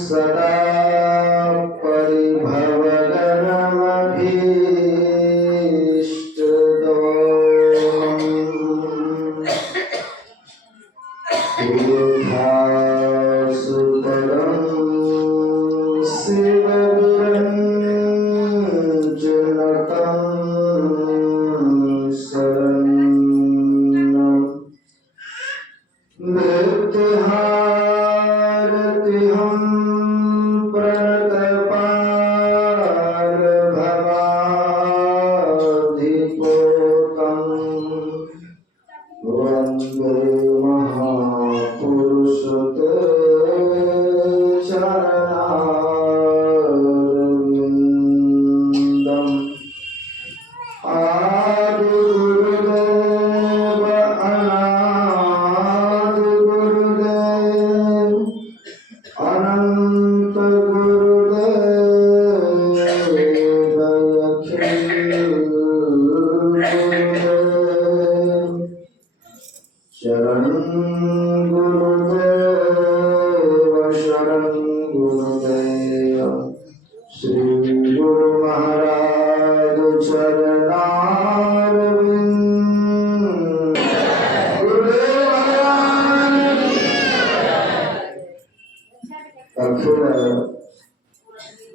सदा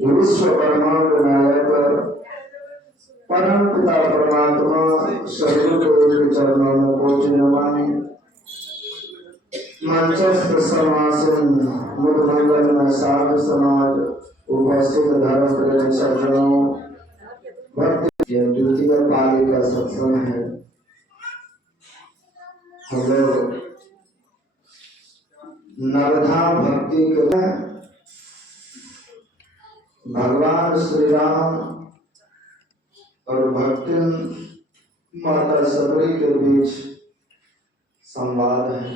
विश्व ब्रह्मांड नायक परम पिता परमात्मा सदगुरु के चरणों में पूज्य नमन। मंचस्थ समासन मुद मंगल में साधु समाज उपस्थित धर्म प्रेमी सज्जनों, भक्ति द्वितीय पाली का सत्संग है। हम लोग नवधा भक्ति के भगवान श्री राम और भक्ति माता सबरी के बीच संवाद है।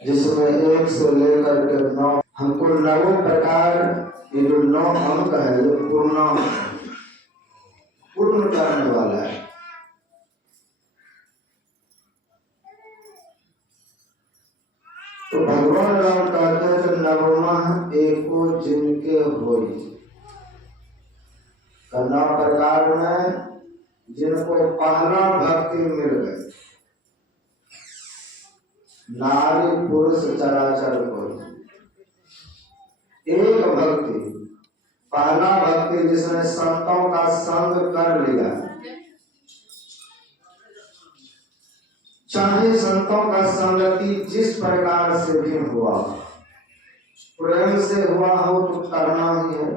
जिसमें 1 से लेकर के 9 हमको 9 प्रकार ये जो 9 अंक है ये पूर्ण करने वाला है। तो भगवान राम कहते हैं कि नवमा एको जिनके होई, 9 प्रकार में जिनको पहला भक्ति मिल गई, नारी पुरुष चराचर को एक भक्ति, पहला भक्ति जिसने संतों का संग कर लिया, चाहे संतों का संगति जिस प्रकार से भी हुआ, प्रेम से हुआ हो तो करना ही है,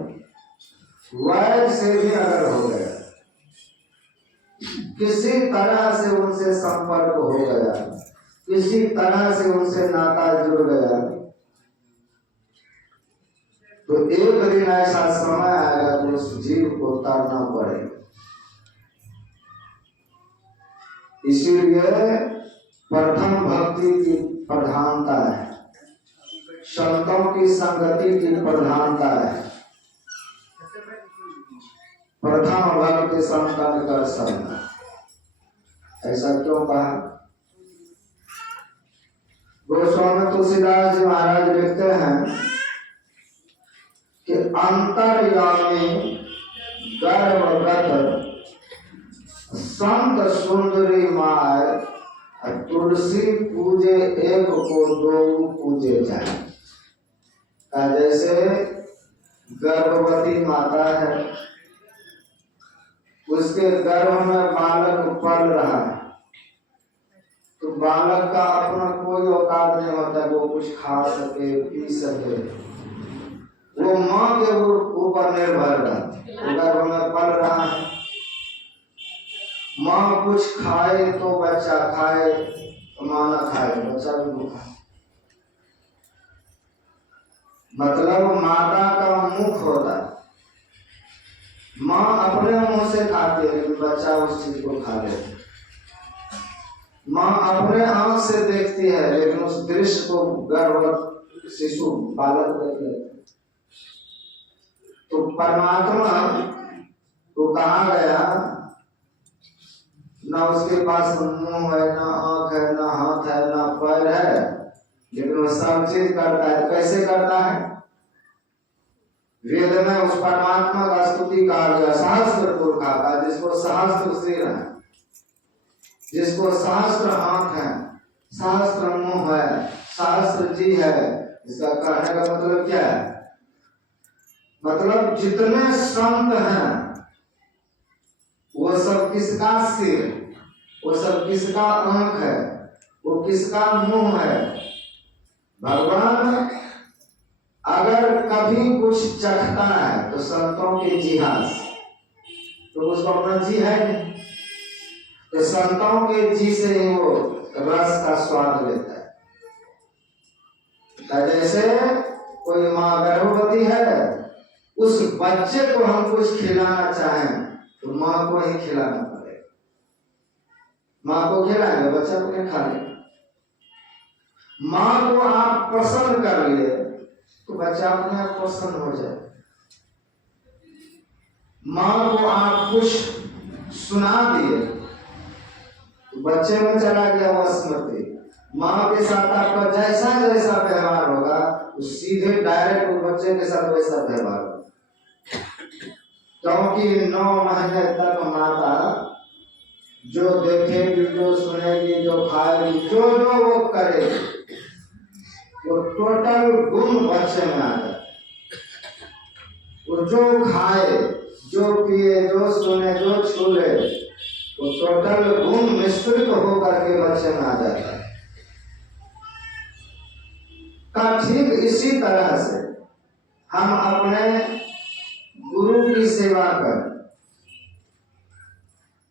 वैर से भी अगर हो गया, किसी तरह से उनसे संपर्क हो गया, किसी तरह से उनसे नाता जुड़ गया, तो एक दिन ऐसा समय आएगा कि उस जीव को उतारना पड़ेगा। इसीलिए प्रथम भक्ति की प्रधानता है, संतों की संगति की प्रधानता है। प्रथम भक्ति संतन कर संग, ऐसा क्यों कहा? गोस्वामी तुलसीदास जी महाराज लिखते हैं कि अंतर्यामी गर्भगत संत सुंदरी माय, तुलसी पूजे एक को दो पूजे जाए। जैसे गर्भवती माता है, उसके गर्भ में बालक पल रहा है, तो बालक का अपना कोई औकात नहीं होता वो कुछ खा सके पी सके, वो माँ के ऊपर निर्भर रहता। अगर हमें पल रहा है, माँ कुछ खाए तो बच्चा खाए, माँ ना खाए बच्चा भी भूखा। मतलब माता का मुख होता है, माँ अपने मुंह से खाती है लेकिन बच्चा उस चीज को खा लेता है। माँ अपने आंख से देखती है लेकिन उस दृश्य को गर्भवत शिशु बालक देख लेता है। तो परमात्मा को कहा गया ना उसके पास मुंह है, ना आंख है, ना हाथ है, ना पैर है, लेकिन वो सब चीज करता है। कैसे करता है? वेद में उस परमात्मा का स्तुति कहा गया सहस्त्र पुरखा का, जिसको सहस्त्र सिर है, जिसको सहस्त्र हाथ है, सहस्त्र मुंह है, सहस्त्र जी है। इसका कहने का मतलब क्या है? मतलब जितने संत हैं वो सब किसका सिर, वो सब किसका आंख है, वो किसका मुंह है? भगवान अगर कभी कुछ चखता है तो संतों के जिहाज, तो उसको अपना जी है नहीं, तो संतों के जी से ही वो रस का स्वाद लेता है। जैसे कोई माँ गर्भवती है, उस बच्चे को हम कुछ खिलाना चाहें तो माँ को ही खिलाना पड़ेगा। माँ को खिलाएंगे, बच्चा को नहीं खा लेगा। माँ को आप पसंद कर लिए तो बच्चा अपने आप प्रसन्न हो जाए। माँ को आप कुछ सुना दिए तो बच्चे में चला गया वो स्मृति। माँ के साथ आपका जैसा जैसा व्यवहार होगा वो सीधे डायरेक्ट उस बच्चे के साथ वैसा व्यवहार होगा। क्योंकि 9 महीने तक माता जो देखेगी, जो सुनेगी, जो खाएगी, जो जो वो करेगी, वो टोटल गुण बच्चे में आ जाए। वो जो खाए, जो पिए, जो सुने, जो छूले, वो टोटल गुण मिश्रित होकर के बच्चे में आ जाता है। का ठीक इसी तरह से हम अपने गुरु की सेवा करें,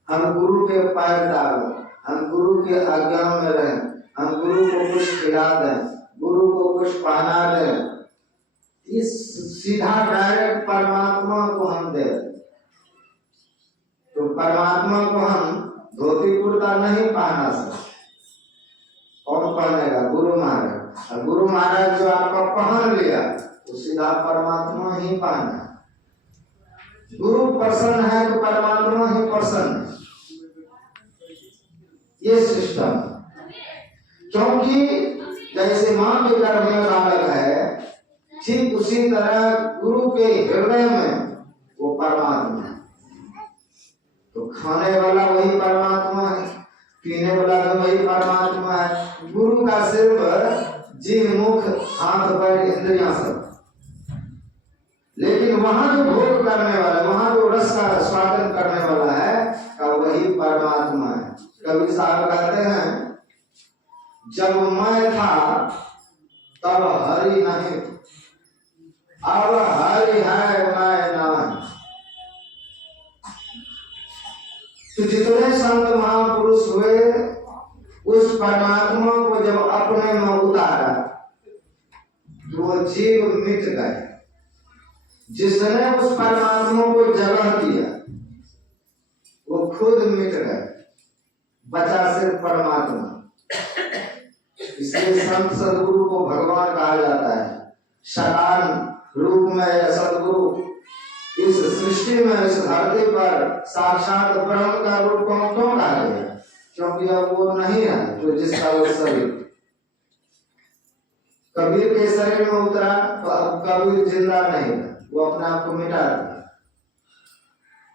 हम गुरु के पैर डालें, हम गुरु के आज्ञा में रहें, हम गुरु को कुछ खिला दें, गुरु को कुछ पहना दें, इस सीधा डायरेक्ट परमात्मा को हम दे। तो परमात्मा को हम धोती कुर्ता नहीं पहना सकते। कौन पहनेगा? गुरु महाराज। और गुरु महाराज जो आपका पहन लिया तो सीधा परमात्मा ही पहना। गुरु प्रसन्न है तो परमात्मा ही प्रसन्न है। ये सिस्टम, क्योंकि जैसे माँ के गर्भ में बालक है, ठीक उसी तरह गुरु के हृदय में वो परमात्मा है। तो खाने वाला वही परमात्मा है, पीने वाला भी वही परमात्मा है। गुरु का सिर्फ जीव, मुख, हाथ, पैर, इंद्रियां सब, लेकिन वहां जो भोग करने वाला, वहां जो रस का स्वादन करने वाला है का वही परमात्मा है। कबीर साहब कहते हैं, जब मैं था तब हरि नहीं, अब हरि है मैं नहीं। तो जितने संत महापुरुष हुए उस परमात्मा को जब अपने में उतारा तो वो जीव मिट गए। जिसने उस परमात्मा को जगह दिया वो खुद मिट गए, बचा सिर्फ परमात्मा। इसलिए संत सदगुरु को भगवान कहा जाता है। साकार रूप में सदगुरु इस सृष्टि में, इस धरती पर साक्षात ब्रह्म का रूप को क्यों कहा गया? क्योंकि अब वो नहीं है जो जिसका वो शरीर। कबीर के शरीर में उतरा तो अब कबीर जिंदा नहीं है, वो अपने आप को मिटा दिया।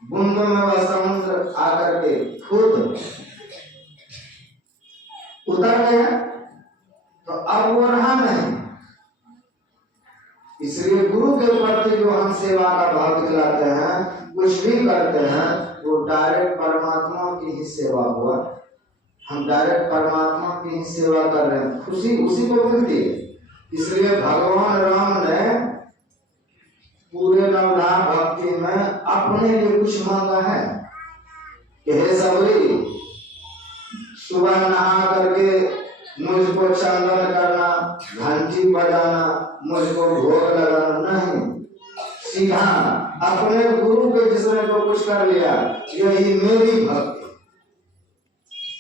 बूंद में वह समुद्र आकर के खुद उतर गया तो अब वो रहा नहीं। इसलिए गुरु के प्रति जो हम सेवा का भाव दिखलाते हैं, कुछ भी करते हैं, वो डायरेक्ट परमात्मा की ही सेवा हुआ। हम डायरेक्ट परमात्मा की सेवा कर रहे हैं, खुशी उसी को मिलती है। इसलिए भगवान राम ने पूरे नवधा भक्ति में अपने लिए कुछ मांगा है कि हे सबरी, सुबह नहा करके मुझको चंदन करना, घंटी बजाना, मुझको भोग लगाना नहीं, सीधा अपने गुरु के जिसने तो कुछ कर लिया, यही मेरी भक्ति।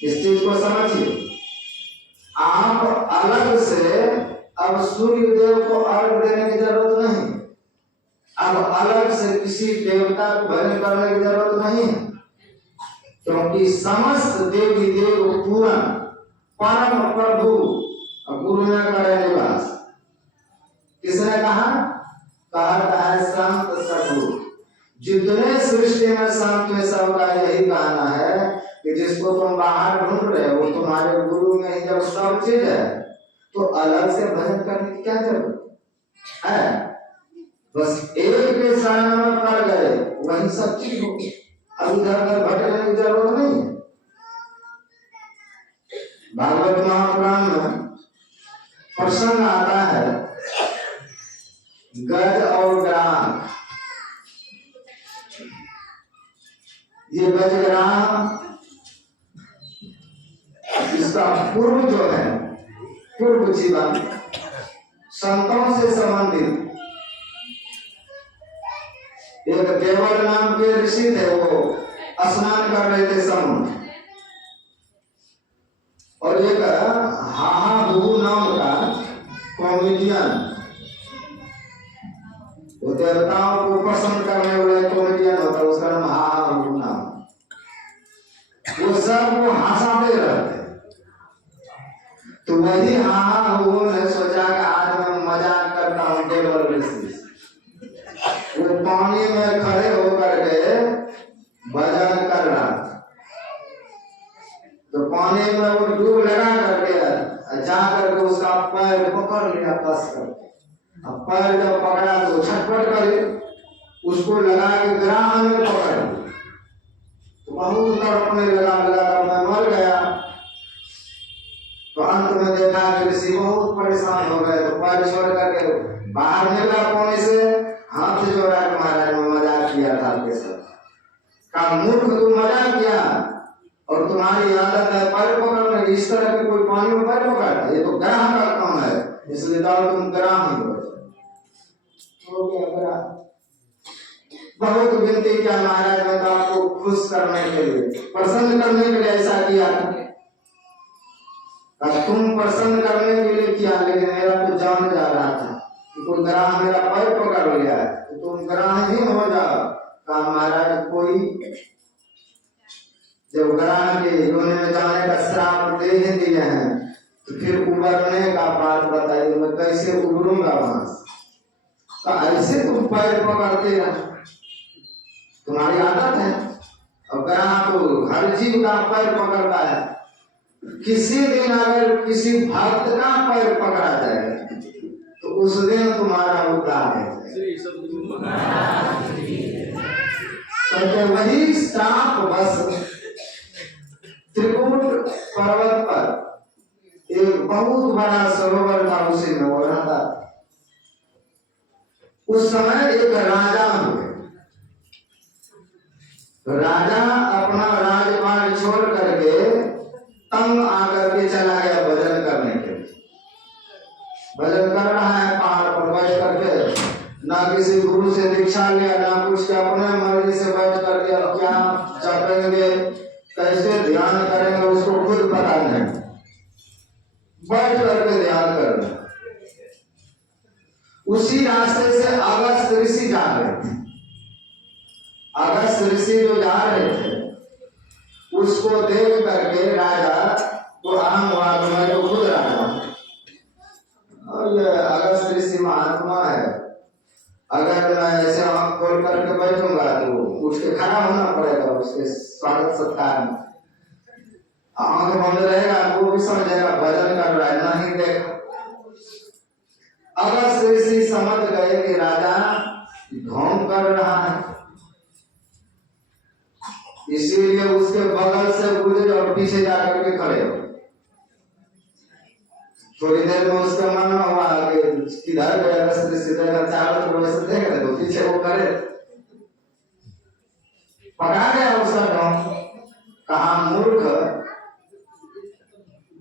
इस चीज को समझिए। आप अलग से अब सूर्य देव को अर्घ देने की जरूरत नहीं, अब अलग से किसी देवता को भजन करने की जरूरत नहीं है, क्योंकि समस्त देवी देव पूर्ण परम प्रभु गुरु में करे निवास। किसने कहा? कहता है संत सदगुरु। जितने सृष्टि में संत में सबका यही कहना है कि जिसको तुम बाहर ढूंढ रहे हो तुम्हारे गुरु में ही जब सब चीज है, तो अलग से भजन करने की क्या जरूरत है? बस एक के शरण में पड़ गए वही सब चीज होगी, अब इधर उधर भटकने की जरूरत नहीं है। भागवत महापुराण में प्रसंग आता है गज और ग्राह। ये गजग्राह इसका पूर्व जो है, पूर्व जीवन संतों से संबंधित एक देवर नाम के ऋषि थे, वो स्नान कर रहे थे समुद्र, और एक हाहा बुबू नाम का कॉमेडियन, वो देवताओं को पसंद करने वाला कॉमेडियन होता है, उसका नाम हाहा बुबू नाम। वो सब वो हंसाते रहते, तो वही हाहा बुबू ने सोचा कि आज मैं मजाक करता हूँ देवर ऋषि। वो पानी में खड़े होकर के भजन कर रहा था, तो पानी में वो डूब लगा करके जा करके उसका पैर पकड़ लिया कस करके। अब पैर जब पकड़ा तो छटपट करे, उसको लगा के ग्राह में पकड़, तो बहुत तड़पने लगा मैं मर गया। तो अंत में देखा कि ऋषि बहुत परेशान हो गए, तो पैर छोड़ करके बाहर निकला पानी से, हाथ जोड़ा के महाराज में मजाक किया था आपके साथ। कहा मूर्ख, तुम मजाक किया और तुम्हारी आदत है पैर पकड़ने, इस तरह के कोई पानी में पैर पकड़ता, ये तो ग्राह का काम है, इसलिए तुम ग्राह ही हो। तो क्या करा, बहुत विनती किया महाराज ने, तो आपको खुश करने के लिए, प्रसन्न करने के लिए ऐसा किया। तुम प्रसन्न करने के लिए किया, लेकिन मेरा तो जान जा रहा था कि कोई ग्राह मेरा पैर पकड़ लिया है, तो तुम ग्राह ही हो जाओ। कहा महाराज, कोई जब ग्राह के योनि में जाने का श्राप दे ही दिए हैं, तो फिर उबरने का बात बताइए, मैं कैसे उबरूंगा वहां से? ऐसे तुम पैर पकड़ते रह, तुम्हारी आदत है। और ग्राह तो हर जीव का पैर पकड़ता है, किसी दिन अगर किसी भक्त का पैर पकड़ा जाए तो उस दिन तुम्हारा उद्धार है। तो वही श्राप बस त्रिकूट पर्वत पर एक बहुत बड़ा सरोवर था, उसी में वो रहता। उस समय एक राजा हुए, तो राजा अपना राजपाट छोड़ करके तंग आकर के चला गया भजन करने के लिए। भजन कर रहा है पहाड़ पर बैठ करके, ना किसी गुरु से दीक्षा लिया, ना कुछ, अपने मर्जी से बैठ करके अब क्या जपेंगे, कैसे ध्यान करेंगे, उसको खुद पता नहीं, बैठ करके ध्यान करना। उसी रास्ते से अगस्त ऋषि जा रहे थे। अगस्त ऋषि जो जा रहे थे, उसको देख करके राजा तो अहम हुआ, तो मैं तो खुद राजा हूं, और ये अगस्त ऋषि महात्मा है, अगर मैं ऐसे आंख खोल करके बैठूंगा तो उठ के खड़ा होना पड़ेगा उसके स्वागत सत्कार में। आंख बंद रहेगा तो भी समझेगा भजन कर रहा है, नहीं देखा। अगस्त ऋषि समझ गए कि राजा ढोंग कर रहा है, इसीलिए उसके बगल से गुजरे और पीछे जाकर के खड़े हो। थोड़ी देर में उसका मन हुआ कि किधर गया, रास्ते सीधे का चारों तरफ वैसे देख रहे तो पीछे वो खड़े, पकड़ा गया उसका गांव। कहा मूर्ख,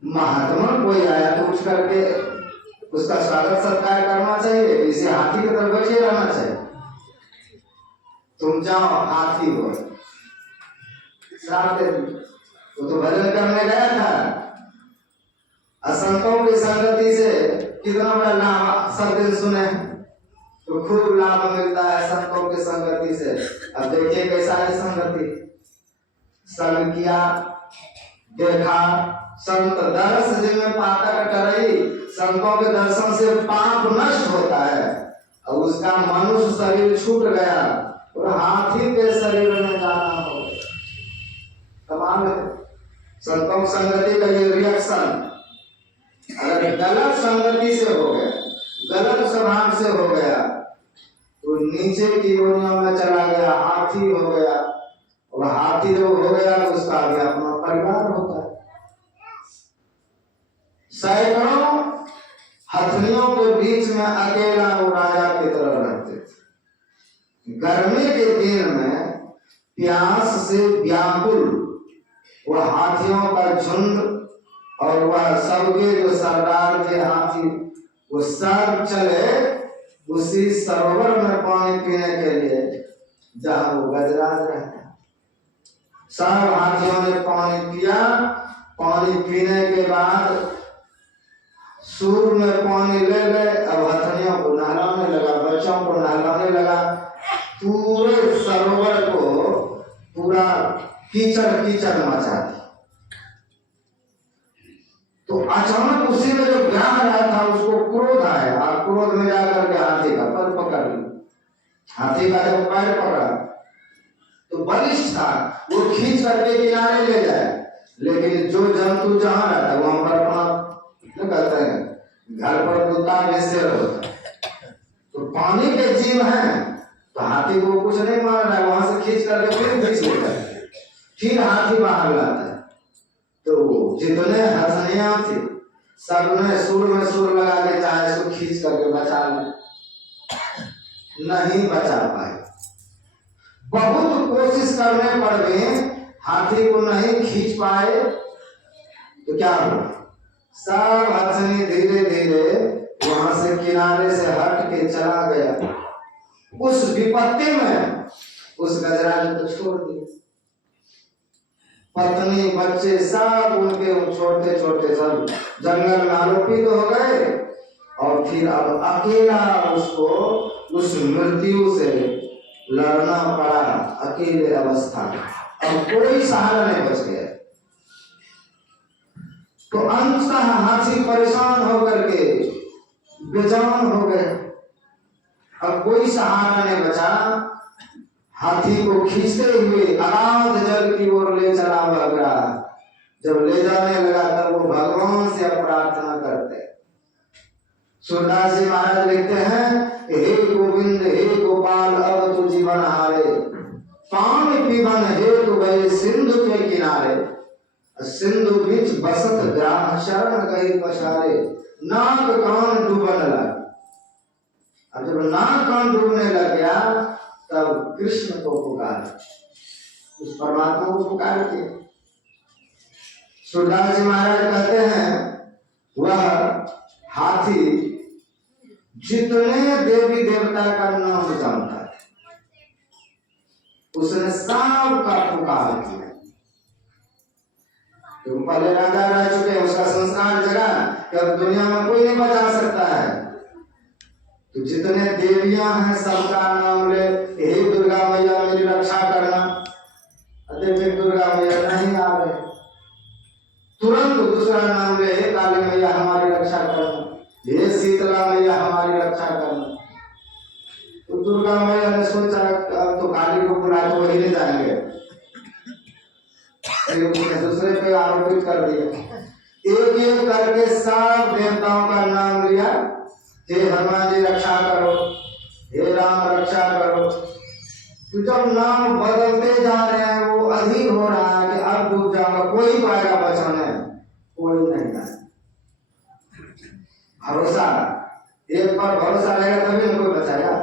महात्मा कोई आया तो उठ करके उसका स्वागत सत्कार करना चाहिए, इसे हाथी की तरफ बैठे रहना चाहिए। तुम जाओ हाथी हो। वो तो भजन करने गया था, असंतों की संगति से कितना बड़ा लाभ सब दिन सुने, तो खूब लाभ मिलता है संतों की संगति से। अब देखिए कैसा है संगति, संग किया, देखा, संत दर्श जिनमें पाकर करई, संतों के दर्शन से पाप नष्ट होता है और उसका मनुष्य शरीर छूट गया और हाथी के शरीर में जाना हो। तमाम है संतों की संगति का ये रिएक्शन। अगर गलत संगति से हो गया, गलत स्वभाव से हो गया तो नीचे की योनियों में चला गया, हाथी हो गया। और हाथी जब हो गया तो उसका भी अपना परिवार होता है। सैकड़ों हथनियों के बीच में अकेला वो राजा की तरह रहते थे। गर्मी के दिन में प्यास से व्याकुल वह हाथियों का झुंड और वह सबके जो सरदार थे हाथी, वो सब चले उसी सरोवर में पानी पीने के लिए जहां वो गजराज रहता। सब हाथियों ने पानी पिया। पानी पीने के बाद सूर में पानी ले गए। अब हथनियों को नहलाने लगा, बच्चों को नहलाने लगा। पूरे सरोवर को पूरा कीचड़ कीचड़ मचा दी। तो अचानक उसी में जो ज्ञान रहा था उसको क्रोध आया और क्रोध में जाकर के हाथी का पैर पकड़ लिया। हाथी का जब पैर पकड़ा तो बलिष्ठ था, वो खींच करके किनारे ले जाए। लेकिन जो जंतु जहां रहता है वहां पर अपना कहते हैं घर पर कुत्ता बेसेर होता है, तो पानी के जीव हैं तो हाथी को कुछ नहीं मार रहा है, वहां से खींच करके फिर खींच लेता है, फिर हाथी बाहर लाता है। तो जितने हथनियां थी सबने सुर में सुर लगा के चाहे इसको खींच करके बचा ले, नहीं बचा पाए। बहुत कोशिश करने पर भी हाथी को नहीं खींच पाए। तो क्या हुआ, सब हथनी धीरे धीरे वहां से किनारे से हट के चला गया। उस विपत्ति में उस गजराज को छोड़ दिया। पत्नी बच्चे सब उनके छोटे छोटे सब जंगल में आरोपित हो गए। और फिर अब अकेला उसको उस मृत्यु से लड़ना पड़ा, अकेले अवस्था। अब कोई सहारा नहीं बच गया। तो अंततः हाथी परेशान होकर के बेजान हो गए। अब कोई सहारा नहीं बचा। हाथी को खींचते हुए अगाध जल की ओर ले चला लगा। जब ले जाने लगा तब वो भगवान से प्रार्थना करते। सूरदास जी महाराज लिखते हैं, हे गोविंद हे गोपाल अब तू जीवन हारे, पानी पीवन हे तू गए सिंधु के किनारे, सिंधु बीच बसत ग्राम शरण गई पछारे, नाक कान डूबन लगा। अब जब नाक कान डूबने लग गया तब कृष्ण को पुकारा, उस परमात्मा को पुकार के। सूरदास जी महाराज कहते हैं, वह हाथी जितने देवी देवता का नाम जानता है उसने सब का पुकार किया। तो पहले राजा रह चुके, उसका संस्कार जगा कि अब दुनिया में कोई नहीं बचा सकता है। तो जितने देवियां हैं सबका नाम ले, हे दुर्गा मैया मेरी रक्षा करना। देखिए दुर्गा मैया नहीं आ रहे, तुरंत दूसरा नाम ले, हे काली मैया हमारी रक्षा करना, हे शीतला मैया हमारी रक्षा करना। तो दुर्गा मैया ने सोचा अब तो काली को बुला तो वही ले जाएंगे, दूसरे पे आरोपित कर दिया। एक एक करके सब देवताओं का नाम लिया, हे हनुमान जी रक्षा करो, हे राम रक्षा करो। तो जब नाम बदलते जा रहे हैं वो अधिक प्रतीत हो रहा है कि अब डूब जाऊंगा, कोई पाएगा बचाने, कोई नहीं है। भरोसा, एक पर भरोसा रहेगा तभी न कोई बचाएगा।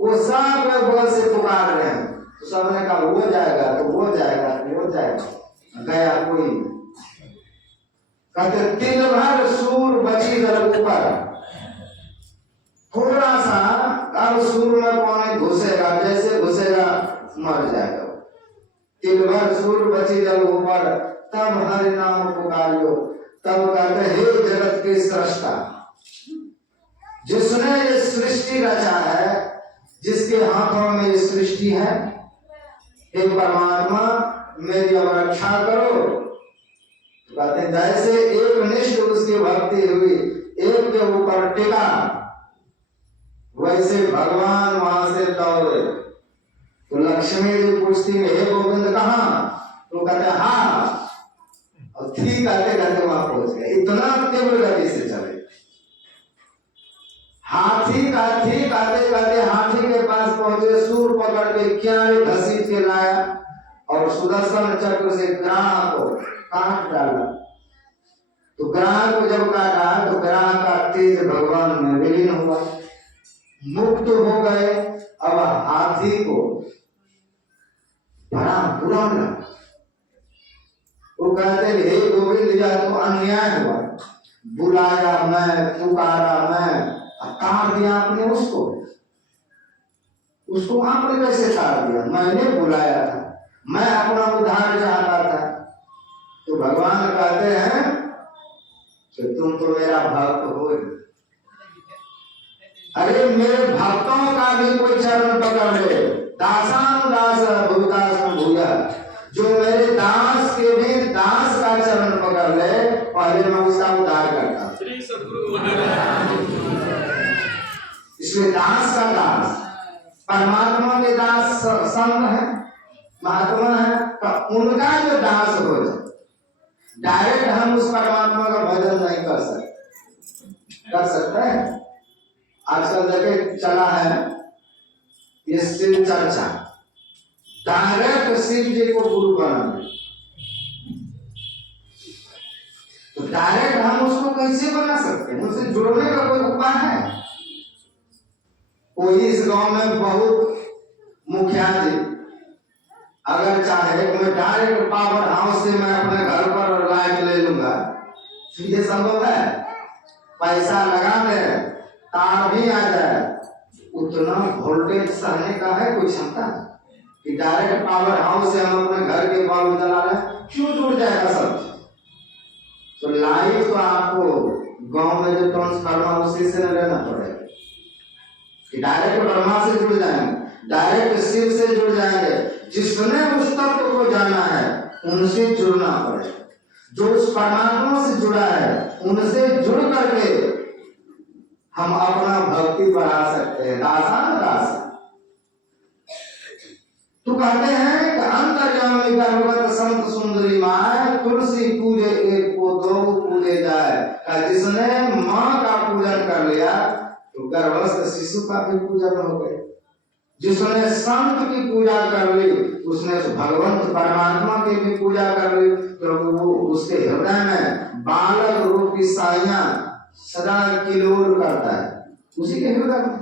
वो सब बगल से पुकार रहे हैं, तो सबने कहा वो जाएगा तो वो जाएगा तो वो जाएगा, गया कोई। कहते दिन भर सूर बची जल ऊपर, थोड़ा सा अब सूर में पानी घुसेगा, जैसे घुसेगा मर जाएगा। दिन भर सूर बची जल ऊपर, तब हरि नाम पुकारियो। तब कहते हे जगत के सृष्टा, जिसने ये सृष्टि रचा है, जिसके हाथों में ये सृष्टि है, हे परमात्मा मेरी अब रक्षा करो। कहते जैसे एक निष्ठ उसकी भक्ति हुई, एक के ऊपर टिका, वैसे भगवान वहां से दौड़े। तो लक्ष्मी जी पूछती है हे गोविंद कहाँ? तो कहते हाँ, और ठीक कहते कहते वहां पहुंच गए। इतना तीव्र गति से चले। हाथी काथी कहते कहते हाथी के पास पहुंचे, सूर पकड़ के क्यारे घसीट के लाया और सुदर्शन चक्र से ग्राह को काट डाला। तो ग्राह को जब काटा तो ग्राह का तेज भगवान में विलीन हुआ, मुक्त हो गए। अब हाथी को बड़ा बुरा लगा। वो कहते हे गोविंद यह तो अन्याय हुआ, बुलाया मैं, पुकारा मैं, काट दिया आपने उसको आपने कैसे काट दिया? मैंने बुलाया था, मैं अपना उद्धार चाहता था। तो भगवान कहते हैं कि तुम तो मेरा भक्त हो। अरे मेरे भक्तों का भी कोई चरण पकड़ ले, दासानुदास भूदास भूया, जो मेरे दास के भी दास का चरण पकड़ ले, पहले मैं उसका उद्धार करता। इसलिए दास का दास, परमात्मा के दास संत है, महात्मा है, तो उनका जो दास हो जाए, डायरेक्ट हम उस परमात्मा का भजन नहीं कर सकते हैं। आजकल देखे चला है ये शिव चर्चा, डायरेक्ट शिव जी को गुरु बनाना। तो डायरेक्ट हम उसको कैसे बना सकते हैं? उससे जुड़ने का कोई उपाय है? कोई इस गांव में बहुत मुखिया जी अगर चाहे तो मैं डायरेक्ट पावर हाउस से मैं अपने घर पर लाइट ले लूंगा, ये संभव है? पैसा लगा दे, तार भी आ जाए, उतना वोल्टेज सहने का है कोई क्षमता कि डायरेक्ट पावर हाउस से हम अपने घर के बल्ब जला रहे? क्यों जुड़ जाएगा सब? तो लाइट तो आपको गांव में जो ट्रांसफार्मर उसी से लेना पड़ेगा कि डायरेक्ट ब्रह्मा से जुड़ जाएंगे, डायरेक्ट शिव से जुड़ जाएंगे। जिसने उस तत्व को जाना है उनसे जुड़ना पड़ेगा। जो उस परमात्मा से जुड़ा है उनसे जुड़ करके हम अपना भक्ति बढ़ा सकते हैं। दासान दास तो कहते हैं कि अंतर्यामी गर्भवत संत सुंदरी माए, तुलसी पूजे एक को दो पूजे जाए। जिसने माँ का पूजन कर लिया तो गर्भस्थ शिशु का भी पूजन हो गया। जिसने संत की पूजा कर ली उसने भगवंत परमात्मा की भी पूजा कर ली, क्योंकि वो उसके हृदय में बालक रूप की साइयां सदा किलोर करता है उसी के हृदय में।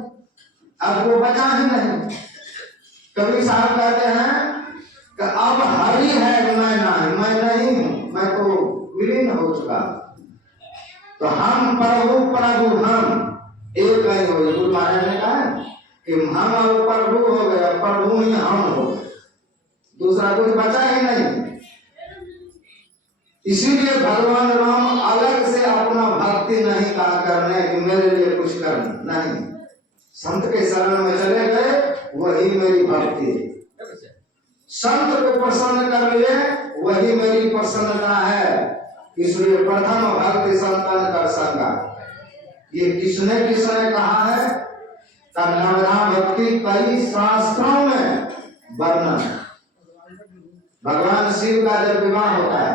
अब वो बचा ही नहीं। कभी साहब कहते हैं कि अब हरि है, मैं नहीं हूं, मैं तो विलीन हो चुका। तो हम प्रभु हम एक नहीं हो। गुरु महाराज ने कहा कि हम अब प्रभु हो गए, प्रभु ही हम हो गए, दूसरा कुछ बचा ही नहीं। इसीलिए भगवान राम अलग से अपना भक्ति नहीं कहा करने कि मेरे लिए कुछ करना नहीं, संत के शरण में चले गए, वही मेरी भक्ति है। संत को प्रसन्न कर लिए वही मेरी प्रसन्नता है। इसलिए प्रथम भक्ति संतन कर संगा। ये किसने कहा है? नवधा भक्ति कई शास्त्रों में वर्णन। भगवान शिव का जब विवाह होता है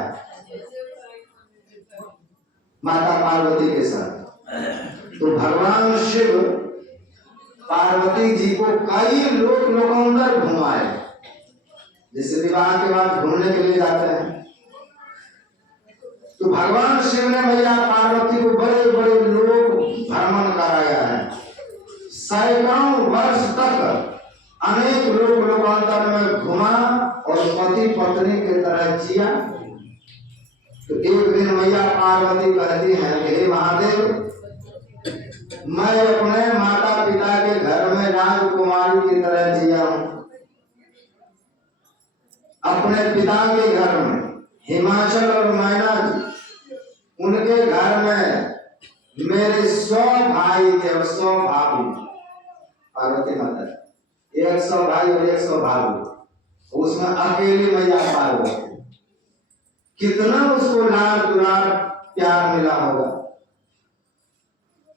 माता पार्वती के साथ, तो भगवान शिव पार्वती जी को कई लोकांतर घुमाए। जैसे विवाह के बाद घूमने के लिए जाते हैं, तो भगवान शिव ने मैया पार्वती को बड़े बड़े लोग भ्रमण कराया है। सैकड़ों वर्ष तक अनेक लोग लोकांतर में घुमा और पति पत्नी की तरह जिया। तो एक दिन मैया पार्वती कहती हैं कि हे महादेव, मैं अपने माता पिता के घर में राजकुमारी की तरह जिया हूं। अपने पिता के घर में हिमाचल और मैना जी, उनके घर में मेरे 100 भाई थे और 100 भाभी। पार्वती माता 100 भाई और 100 भाभी, उसमें अकेली मैया पार्वती। कितना उसको लाड दुलार प्यार मिला होगा।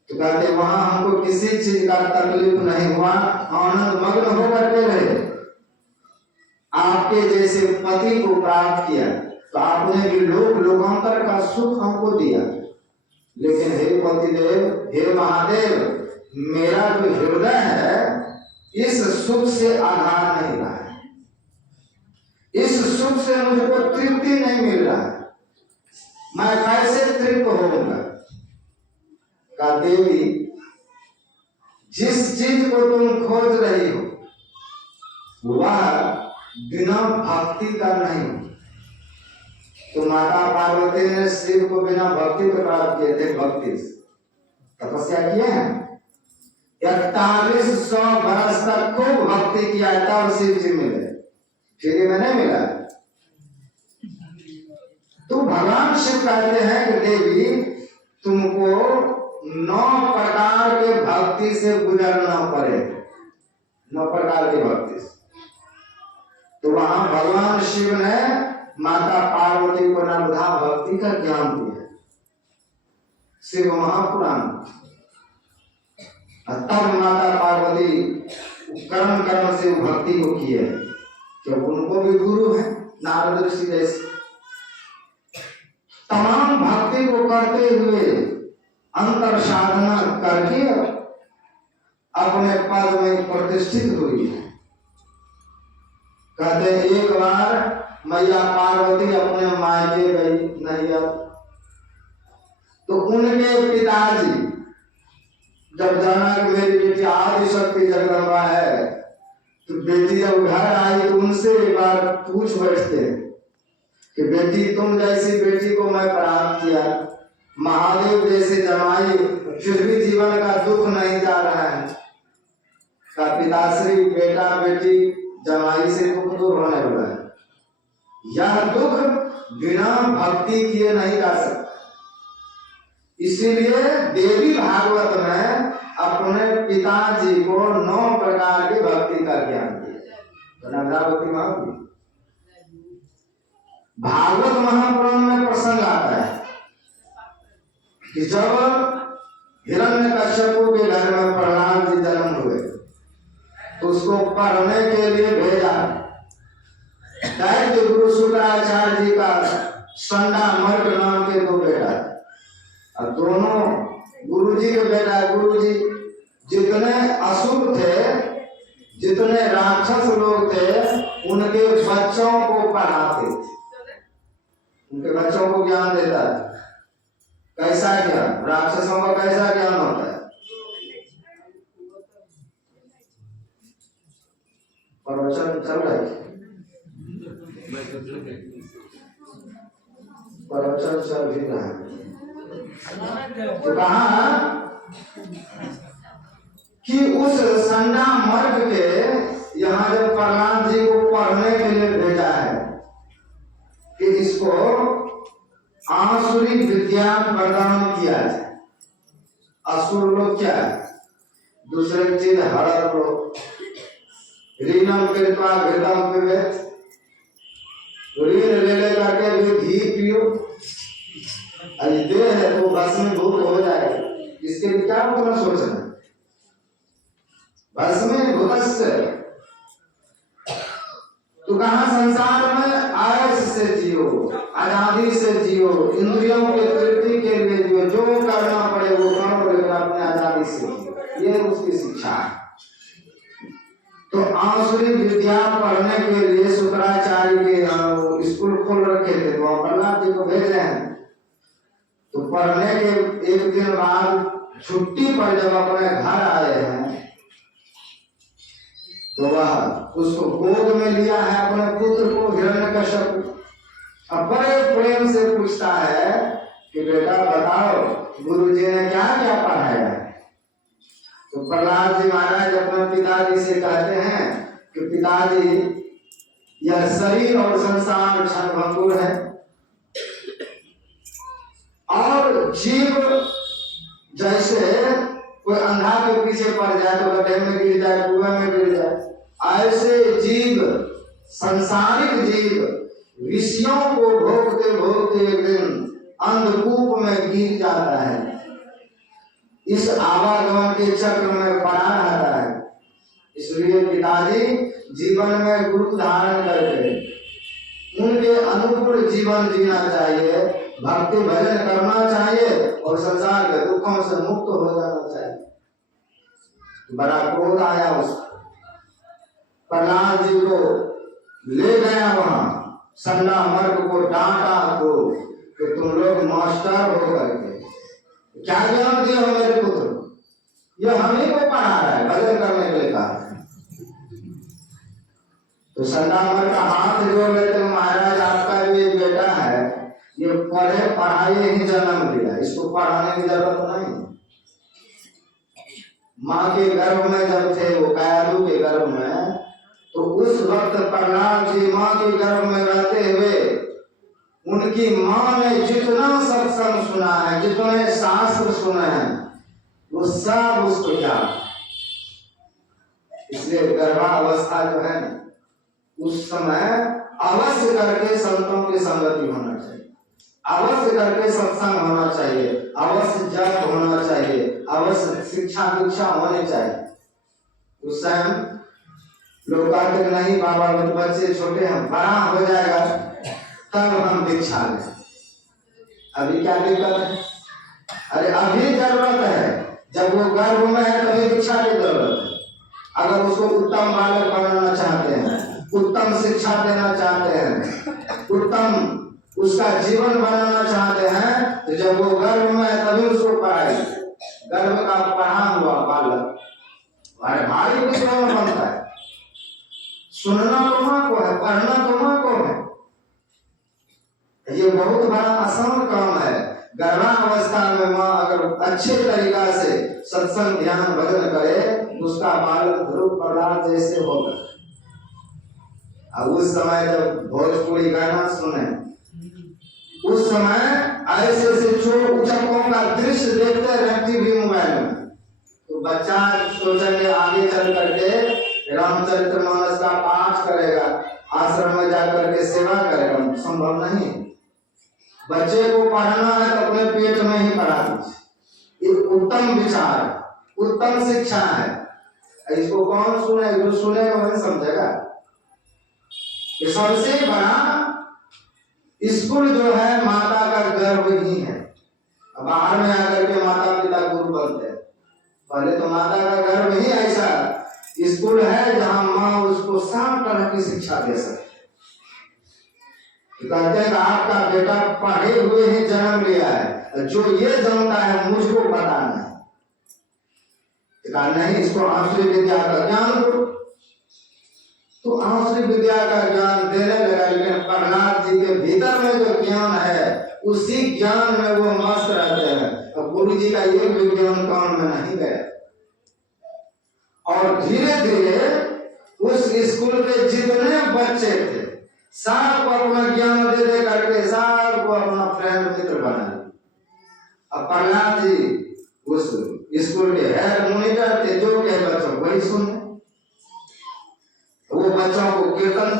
तो कहते वहां हमको किसी चीज का तकलीफ नहीं हुआ, आनंद मग्न होकर के रहे। आपके जैसे पति को प्राप्त किया तो आपने भी लोकांतर का सुख हमको दिया। लेकिन हे पतिदेव, हे महादेव, मेरा जो हृदय है इस सुख से आधार नहीं रहा है, इस सुख से मुझको तृप्ति नहीं मिल रहा है, मैं कैसे तृप्त होऊंगा। का देवी, जिस चीज को तुम खोज रही हो वह बिना भक्ति का नहीं। तो माता पार्वती ने शिव को बिना भक्ति के प्राप्त किए थे। भक्ति तपस्या किए हैं, 4100 वर्ष तक खूब भक्ति किया था और शिव जी मिले, फ्री में नहीं मिला। तो भगवान शिव कहते हैं कि देवी, तुमको 9 प्रकार के भक्ति से गुजरना पड़े, 9 प्रकार की भक्ति से। तो वहां भगवान शिव ने माता पार्वती को नवधा भक्ति का ज्ञान दिया, शिव महापुराण। तब माता पार्वती कर्म से भक्ति को किए, जब उनको भी गुरु है नारद ऋषि जैसे। तमाम भक्ति को करते हुए अंतर साधना करके अपने पद में प्रतिष्ठित हुई है। कहते एक बार मैया पार्वती अपने मायके गई नैहर, तो उनके पिताजी जब जाना कि मेरी बेटी आदिशक्ति जगदम्बा है, तो बेटी जब घर आई तो उनसे एक बार पूछ बैठते कि बेटी, तुम जैसी बेटी को मैं प्राप्त किया, महादेव जैसे जमाई, फिर भी जीवन का दुख नहीं जा रहा है। का पिताश्री, बेटा बेटी जमाई से दुख दूर होने वाला है, यह दुख बिना भक्ति किए नहीं जा सकता। इसीलिए देवी भागवत में अपने पिताजी को 9 प्रकार की भक्ति का ज्ञान दिया। तो नवदावती महापुराण, भागवत महापुराण में प्रसंग आता है कि जब हिरण्यकश्यप के घर में प्रहलाद जी जन्म हुए तो उसको पढ़ने के लिए भेजा। दैत्य गुरु शुक्राचार्य जी का संडा मर्ग नाम के 2 बेटा, और दोनों गुरुजी के बेटा। गुरुजी जितने असुर थे, जितने राक्षस लोग थे, उनके बच्चों को पढ़ाते थे, उनके बच्चों को ज्ञान देता था। कैसा ज्ञान? राक्षसों का कैसा ज्ञान होता है? प्रवचन चल रहा है, प्रवचन चल भी रहा है। तो कहा कि उस संडा मर्ग के यहाँ जब प्रहलाद जी को पढ़ने के लिए भेजा है कि इसको आसुरी विद्या प्रदान किया जाए। असुर लोग क्या है? दूसरे चीज हड़प लोग, ऋणम कृत्वा घृतम पिबेत, ऋण ले लेकर के भी घी पियो, अरे दे है तो भस्मीभूत हो जाएगा। इसके लिए क्या मतलब सोचना? भस्मीभूतस्य। तो कहा संसार में आयस से जियो, आजादी से जियो, इंद्रियों के तृप्ति के लिए जियो, जो करना पड़े वो करो, लेकिन अपने आजादी से जियो। ये उसकी शिक्षा है। तो आसुरी विद्या पढ़ने के लिए शुक्राचार्य के स्कूल खोल रखे थे, तो प्रहलाद जी को भेज रहे हैं। तो पढ़ने के एक दिन बाद छुट्टी पर जब अपने घर आए हैं तो वह उसको गोद में लिया है अपने पुत्र को हिरण्यकश्यप। अब बड़े प्रेम से पूछता है कि बेटा बताओ गुरुजी ने क्या क्या पढ़ाया है। तो प्रहलाद जी महाराज अपने पिताजी से कहते हैं कि पिताजी यह शरीर और संसार क्षणभंगुर है और जीव जैसे कोई अंधा के पीछे पड़ जाए तो गड्ढे में गिर जाए, कुएं में गिर जाए, ऐसे जीव संसारिक जीव विषयों को भोगते भोगते एक दिन अंधकूप में गिर जाता है। इस आवागमन के चक्र में पड़ा रहता है। इसलिए पिताजी जीवन में गुरु धारण करके उनके अनुकूल जीवन जीना चाहिए, भक्ति भजन करना चाहिए और संसार के दुखों से मुक्त हो जाना चाहिए। बड़ा क्रोध आया उसको। प्रहलाद जी को ले गया वहां, संडा मर्ग को डांटा को कि तुम लोग मास्टर हो करके क्या ज्ञान दिया हो मेरे पुत्र, यह हमें को पढ़ा रहा है, भजन करने के लिए कहा है। तो संडामर का हाथ जोड़ लेते महाराज आपका जो एक बेटा है ये पढ़े पढ़ाई ही जन्म लिया, इसको पढ़ाने की जरूरत नहीं। माँ के गर्भ में जब थे वो कायालू के गर्भ में, तो उस वक्त प्रहलाद जी माँ के गर्भ में रहते हुए उनकी माँ ने जितना सत्संग सुना है, जितने शास्त्र सुने हैं, वो सब उसको याद। इसलिए गर्भावस्था जो है उस समय अवश्य करके संतों की संगति होना चाहिए, अवश्य करके सत्संग होना चाहिए, अवश्य जप होना चाहिए, अवश्य शिक्षा दीक्षा होनी चाहिए। उस समय लोग कहते नहीं बाबा बच्चे छोटे हैं, बड़ा हो जाएगा तब हम दीक्षा लें। अभी क्या दिक्कत है? अरे अभी जरूरत है, जब वो गर्भ में है तभी दीक्षा की जरूरत है। अगर उसको उत्तम बालक बनाना चाहते हैं, उत्तम शिक्षा देना चाहते हैं, उत्तम उसका जीवन बनाना चाहते हैं, तो जब वो गर्भ में है तभी उसको पढ़ाई। गर्भ का पढ़ा हुआ बालक भारी विद्वान बनता है। सुनना तो माँ को है, पढ़ना तो माँ को है। ये बहुत बड़ा आसान काम है। गर्भावस्था में माँ अगर अच्छे तरीका से सत्संग ध्यान भजन करे, उसका बालक ध्रुव प्रहलाद जैसे होगा। अब उस समय जब भोजपुरी गाना सुने, उस समय ऐसे ऐसे चोर उचकों का दृश्य देखते रहे टीवी मोबाइल में, तो बच्चा सोचेंगे आगे चल करके रामचरितमानस का पाठ करेगा, आश्रम में जाकर के सेवा करेगा। संभव नहीं। बच्चे को पढ़ना है तो अपने पेट में ही पढ़ा दीजिए। एक उत्तम विचार, उत्तम शिक्षा है। इसको कौन सुने? जो सुनेगा वही समझेगा। सबसे बड़ा स्कूल जो है माता का गर्भ ही है। बाहर में आकर के माता पिता गुरु बनते हैं, पहले तो माता का गर्भ ही ऐसा स्कूल है जहां माँ उसको सब तरह की शिक्षा दे सकती है। कहते हैं कि आपका बेटा पढ़े हुए ही जन्म लिया है, जो ये जानता है मुझको पता नहीं, इसको आसुरी विद्या का ज्ञान दो। तो आसुरी विद्या का ज्ञान देने लगा, लेकिन प्रहलाद जी के भीतर में जो ज्ञान है उसी ज्ञान में वो मस्त रहते हैं। और गुरु जी का ये विज्ञान काम में नहीं गया। और धीरे धीरे उस स्कूल के जितने बच्चे थे सबको अपना ज्ञान दे दे करके सबको अपना फ्रेंड मित्र बना लिया। अब प्रहलाद जी उस स्कूल के हेड मॉनिटर थे, जो कहे बच्चों वही सुने। वो बच्चों को कीर्तन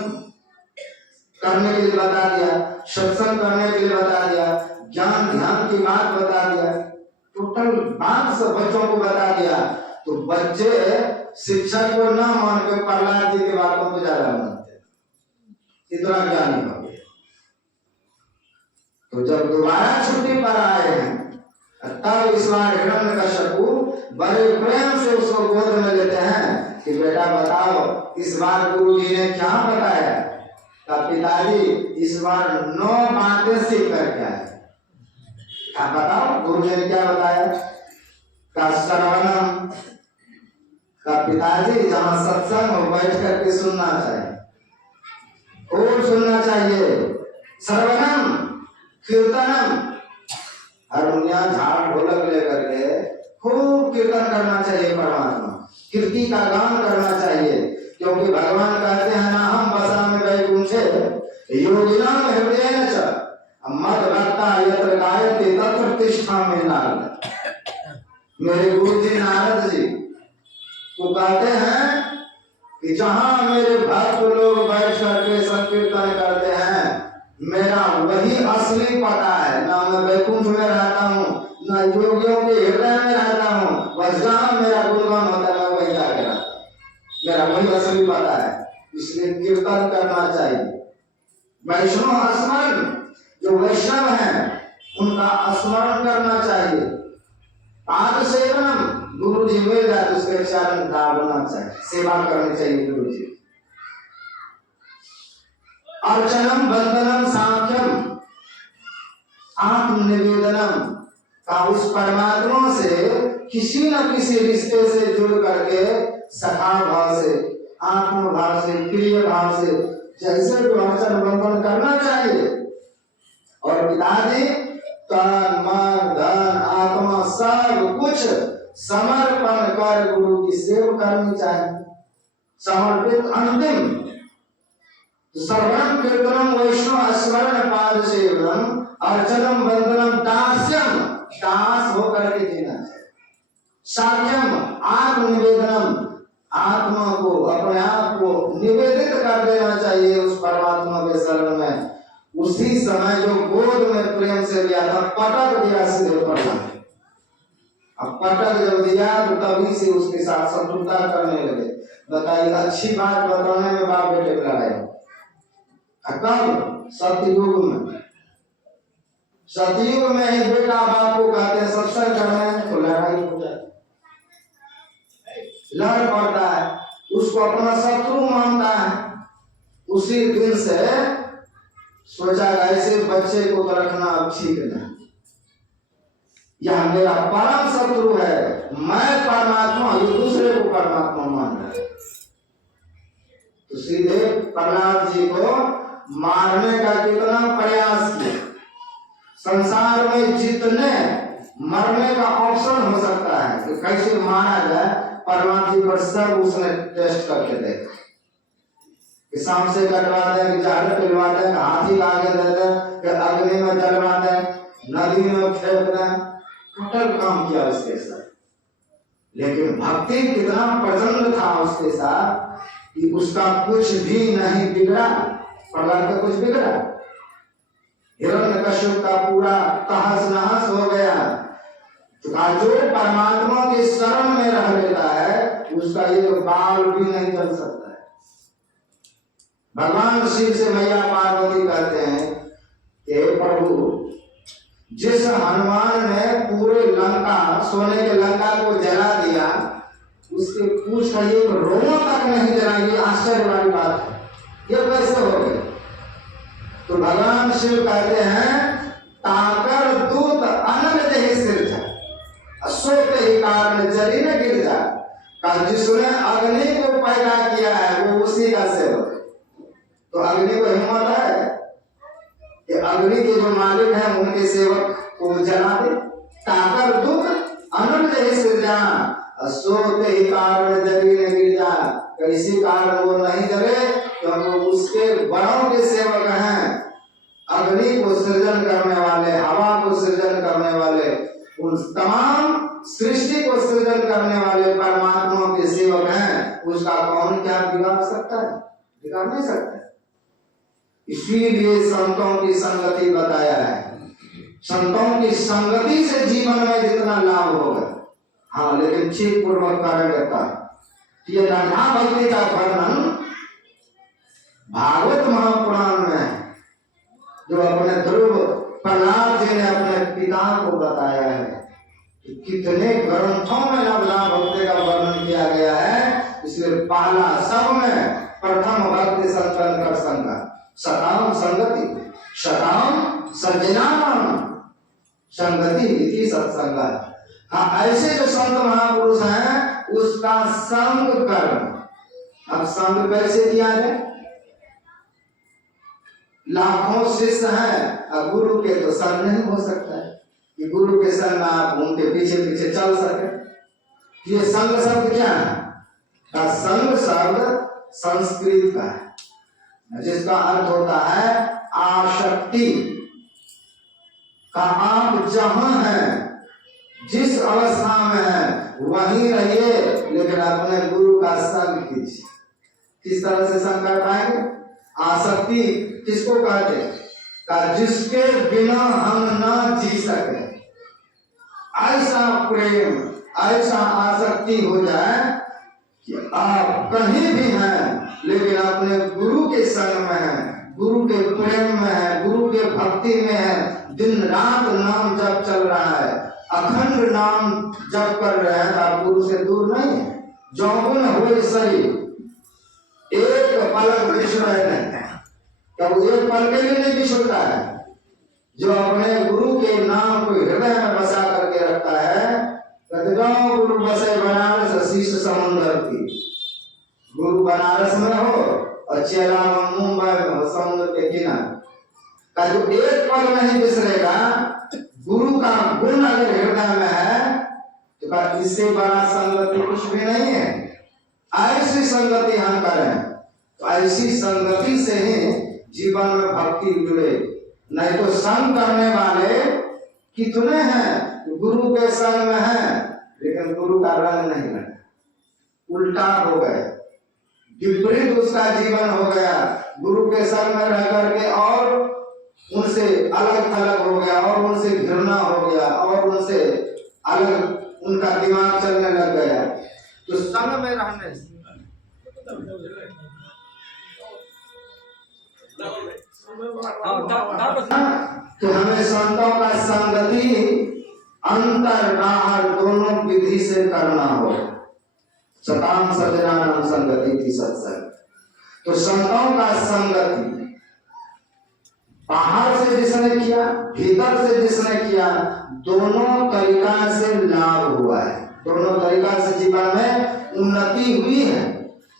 करने के लिए बता दिया, सत्संग करने के लिए बता दिया, ज्ञान ध्यान की बात बता दिया, टोटल बात सब बच्चों को बता दिया। तो बच्चे शिक्षक को ना मान के प्रहलाद जी की बातों को ज्यादा मानते, इतना ज्ञानी हो गया। तो जब दोबारा छुट्टी पर आए हैं तब इस बार हिरण्यकश्यप बड़े प्रेम से उसको गोद में लेते हैं कि बेटा बताओ इस बार गुरु जी ने क्या बताया। का पिताजी इस बार 9 बातें सीख करके आए। क्या बताओ गुरु जी ने क्या बताया। का श्रवणम, का पिताजी जहाँ सत्संग हो बैठ करके सुनना चाहिए, खूब सुनना चाहिए। श्रवणम कीर्तनम, हारमोनिया झाड़ ढोलक लेकर के खूब कीर्तन करना चाहिए, परमात्मा कीर्ति का गान करना चाहिए। क्योंकि भगवान कहते हैं ना हम बसामि वैकुंठे योगिनाम हृदयेन च मद्भक्ता यत्र गायन्ति तत्र तिष्ठामि नारद। मेरे गुरु जी नारद जी को कहते हैं कि जहां मेरे भक्त लोग बैठ करके संकीर्तन करते हैं, मेरा वही असली पता है। ना मैं वैकुंठ में रहता हूँ, ना योगियों के हृदय में रहता हूँ, बस जहाँ मेरा गुणगान होता है मैं वही जाके रहता हूँ। मेरा वही असली पता है। इसलिए कीर्तन करना चाहिए। वैष्णव स्मरण, जो वैष्णव है उनका स्मरण करना चाहिए। पाद सेवनम, गुरु जी मिल जाए तो उसके चरण दाबना चाहिए, सेवा करनी चाहिए गुरु जी। अर्चनम वंदनम साख्यम आत्मनिवेदनम, का उस परमात्मा से किसी न किसी रिश्ते से जुड़ करके सखा भाव से, आत्म भाव से, प्रिय भाव से जैसे भी अर्चन वंदन करना चाहिए। और पिताजी तन मन धन आत्मा सब कुछ समर्पण कर गुरु की सेवा करनी चाहिए, समर्पित अंतिम। श्रवणम कीर्तनम वैष्णव स्मरण पाद सेवनम अर्चनम वंदनम दास्यम, दास होकर के जीना चाहिए। साख्यम आत्मनिवेदनम, आत्मा को अपने आप को निवेदित कर देना चाहिए उस परमात्मा के शरण में। उसी समय जो गोद में प्रेम से लिया था पटक दिया सीधे पड़ना। अब पटक जब दिया तो तभी से उसके साथ शत्रुता करने लगे। बताइए अच्छी बात बताने में बाप बेटे की लड़ाई। कब? सतयुग में। सतयुग में ही बेटा बाप को कहते हैं सत्संग करना है तो लड़ाई हो जाती, लड़ पड़ता है, उसको अपना शत्रु मानता है। उसी दिन से सोचा ऐसे बच्चे को तो रखना अब ठीक नहीं, यह मेरा परम शत्रु है, मैं परमात्मा, ये दूसरे को परमात्मा मान रहा है। तो सीधे प्रहलाद जी को मारने का कितना प्रयास किया। संसार में जितने मरने का ऑप्शन हो सकता है कि कैसे मारा जाए, परमात्मा जी पर सब उसने टेस्ट करके देखा कि सांप से कटवा दें, कि जहर पिलवा दें, हाथी का आगे दे दें, कि अग्नि में जलवा दें, नदी में फेंक दें, टोटल काम किया उसके साथ। लेकिन भक्ति कितना प्रचंड था उसके साथ कि उसका कुछ भी नहीं बिगड़ा। प्रहलाद का कुछ बिगड़ा? हिरण्यकश्यप का पूरा तहस नहस हो गया। जो परमात्मा के शरण में रह लेता है उसका एक बाल भी नहीं चल सकता है। भगवान शिव से मैया पार्वती कहते हैं कि प्रभु, जिस हनुमान ने पूरे लंका, सोने के लंका को जला दिया, उसके पूछ का एक रोम तक नहीं जला, ये आश्चर्य वाली बात है, ये कैसे हो गए? तो भगवान शिव कहते हैं ताकर दूत अनल जही सिर जा, सोते ही कारण जरी न गिर जा। का जिसने अग्नि को पैदा किया है वो उसी का सेवक है। तो अग्नि को हिम्मत है कि अग्नि के जो मालिक है उनके सेवक को जला दे। ताकर दूत अनल जही सिर जा, सोते ही कारण जरी न गिर जा। किसी कारण वो नहीं जले क्योंकि उसके बड़ों के सेवक हैं। अग्नि को सृजन करने वाले, हवा को सृजन करने वाले, उन तमाम सृष्टि को सृजन करने वाले परमात्मा के सेवक हैं। उसका कौन क्या बिगाड़ सकता है? बिगाड़ नहीं सकता। इसीलिए संतों की संगति बताया है। संतों की संगति से जीवन में जितना लाभ होगा, हाँ, लेकिन ठीक पूर्वक कार्य करता है। ये नन्हा भक्ति का वर्णन भागवत महापुराण में है, जो अपने ध्रुव प्रहलाद जी ने अपने पिता को बताया है। कितने ग्रंथों में नवला भक्ति का वर्णन किया गया है। इसलिए पहला सब में प्रथम भक्ति संतन कर संगा सताम संगति सताम सज्जनाम संगति इति सत्संगा। हाँ, ऐसे जो संत महापुरुष हैं उसका संग कर्म। अब संग कैसे किया जाए? लाखों शिष्य हैं और गुरु के तो संग नहीं हो सकता है कि गुरु के संग आप उनके पीछे पीछे चल सके। ये संग शब्द क्या है? का संग शब्द संस्कृत का है जिसका अर्थ होता है आसक्ति का। आप जहां हैं जिस अवस्था में है वहीं रहिए लेकिन अपने गुरु का संग कीजिए। किस तरह से संग कर पाएंगे? आसक्ति किसको कहते हैं? का जिसके बिना हम ना जी सके। ऐसा प्रेम ऐसा आसक्ति हो जाए कि आप कहीं भी हैं लेकिन अपने गुरु के संग में हैं, गुरु के प्रेम में है, गुरु के भक्ति में है, दिन रात नाम जप चल रहा है, अखंड नाम जप कर रहे हैं, आप गुरु से दूर नहीं है। जौन हो सही एक पलक बिछड़ा नहीं, कब एक पल के लिए नहीं बिछड़ता है। जो अपने गुरु के नाम को हृदय में बसा करके रखता है, कहते जाओ गुरु बसे बनारस शीश समुद्र की। गुरु बनारस में हो और चेला मुंबई में हो समुद्र के किनारे का जो एक पल नहीं बिसरेगा, गुरु का गुण अगर हृदय में है तो इससे बड़ा संगति कुछ भी नहीं है। ऐसी संगति हम करें तो ऐसी संगति से ही जीवन में भक्ति जुड़े। नहीं तो संग करने वाले कितने हैं गुरु के संग में हैं लेकिन गुरु का रंग नहीं लगा, उल्टा हो गए, विपरीत उसका जीवन हो गया। गुरु के संग में रह करके और उनसे अलग थलग हो गया और उनसे घृणा हो गया और उनसे अलग उनका दिमाग चलने लग गया। तो संग में रहने तो हमें संतों का संगति अंतर बाहर दोनों विधि से करना हो। सताम सज्जनानाम संगति थी सत्संग। तो संतों का संगति बाहर से जिसने किया भीतर से जिसने किया, दोनों तरीका से लाभ हुआ है, दोनों तरीका से जीवन में उन्नति हुई है।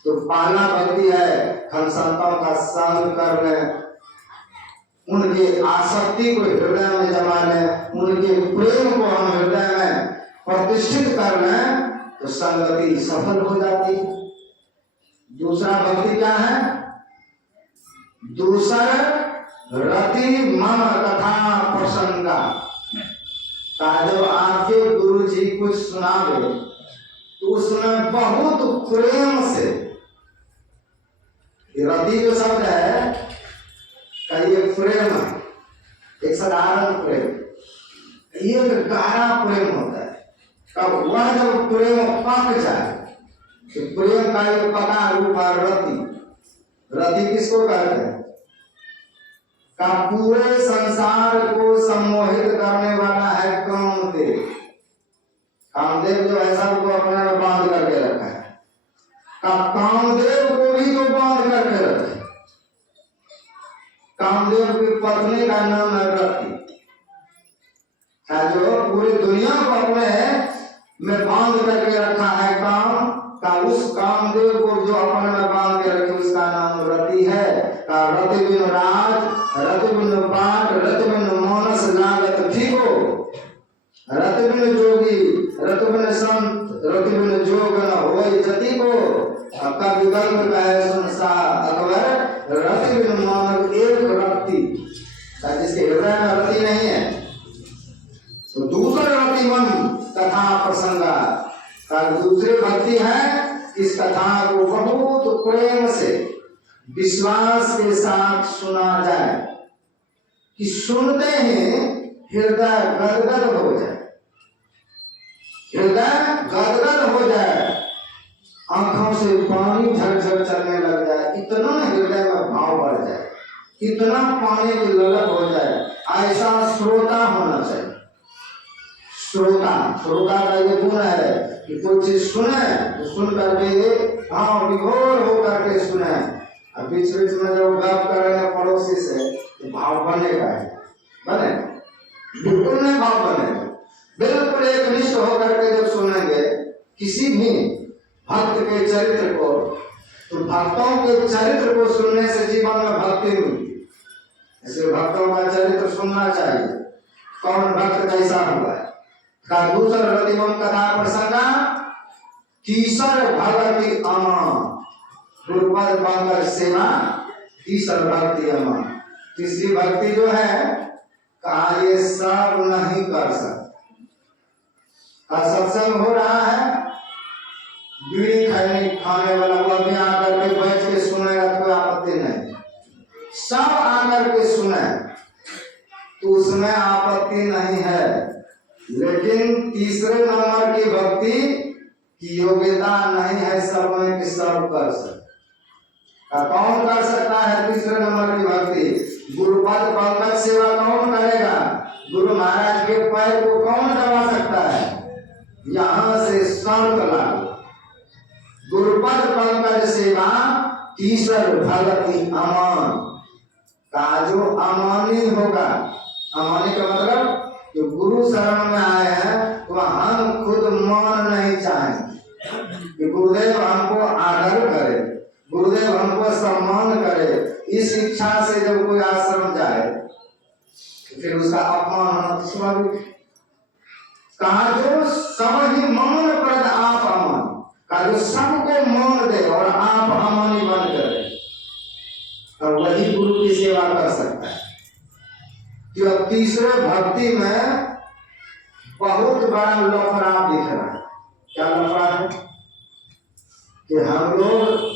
तो पहला भक्ति है हम संतों का संग कर लें, उनके आसक्ति को हृदय में जमा लें, उनके प्रेम को हम हृदय में प्रतिष्ठित कर लें तो संगति सफल हो जाती है। दूसरा भक्ति क्या है? दूसरा रति मम कथा प्रसंगा का जब आपके गुरु जी कुछ सुनावे तो उसमें बहुत प्रेम से, रति जो शब्द है का ये प्रेम है, एक साधारण प्रेम, एक गहरा प्रेम होता है। कब वह जब प्रेम पक जाए तो प्रेम का एक पका रूप रति। रति किसको कहते हैं? का पूरे संसार को सम्मोहित करने वाला है कामदेव। कामदेव जो है सबको अपने में बांध करके रखा है, का कामदेव को भी तो बांध करके रखे। कामदेव की पत्नी का नाम है रति, जो पूरी दुनिया को अपने में बांध करके रखा है काम का। उस कामदेव को जो अपने में बांध के रखे उसका नाम रति है। का रति बिन राज, रति बिन पाठ, रति बिन मानस लागत ठीक हो, रति बिन जोगी, रति बिन संत, रति बिन जोग न होय जति को। आपका विकल्प का है संसार अकबर, रति बिन मानव एक रति, जिसके हृदय में रति नहीं है। तो दूसरा रति मन कथा प्रसंगा का दूसरी भक्ति है, इस कथा को बहुत प्रेम से विश्वास के साथ सुना जाए कि सुनते ही हृदय गदगद हो जाए, हृदय गदगद हो जाए, आंखों से पानी झरझर चलने लग जाए, इतना हृदय में भाव बढ़ जाए, इतना पानी की ललक हो जाए। ऐसा श्रोता होना चाहिए। श्रोता श्रोता का ये गुण है कि कोई चीज सुने तो सुन करके हाँ विभोर होकर के सुने। अब बीच बीच में जब गप करेंगे पड़ोसी से तो भाव बनेगा, बने बिल्कुल नहीं भाव बनेगा। बिल्कुल एक निष्ठ होकर के जब सुनेंगे किसी भी भक्त के चरित्र को, तो भक्तों के चरित्र को सुनने से जीवन में भक्ति मिलती है। इसलिए भक्तों का चरित्र सुनना चाहिए, कौन भक्त कैसा हुआ है। का दूसर रतिवम कथा प्रसंगा तीसर भक्ति अमन, गुरुपद पंकज सेवा तीसर भक्ति अमन। तीसरी भक्ति जो है कहा ये सब नहीं कर सकते। सत्संग हो रहा है, बीड़ी खाने वाला वो भी आकर के बैठ के सुनेगा, कोई आपत्ति नहीं। सब आकर के सुने तो उसमें आपत्ति नहीं है। लेकिन तीसरे नंबर की भक्ति की योग्यता नहीं है सब में कि सब कर सकते। कौन कर सकता है तीसरे नंबर की भक्ति? गुरुपद पंकज सेवा कौन करेगा? गुरु महाराज के पैर को कौन दबा सकता है? यहाँ से शर्त लागू, गुरुपद पंकज सेवा तीसर भक्ति अमान का जो अमानी होगा। अमानी का मतलब जो गुरु शरण में आए हैं तो हम खुद मान नहीं चाहेंगे कि गुरुदेव हमको आदर करे, गुरुदेव हमको सम्मान करे। इस इच्छा से जब कोई आश्रम जाए तो फिर उसका अपमान होना तो स्वाभाविक। कहा जो सब ही मौन प्रद आप अमान, का जो सबको मौन दे और आप अमानी बन करे, और वही गुरु की सेवा कर सकता है। जो तीसरे भक्ति में बहुत बड़ा लफड़ा दिख रहा है। क्या लफड़ा है? कि हम लोग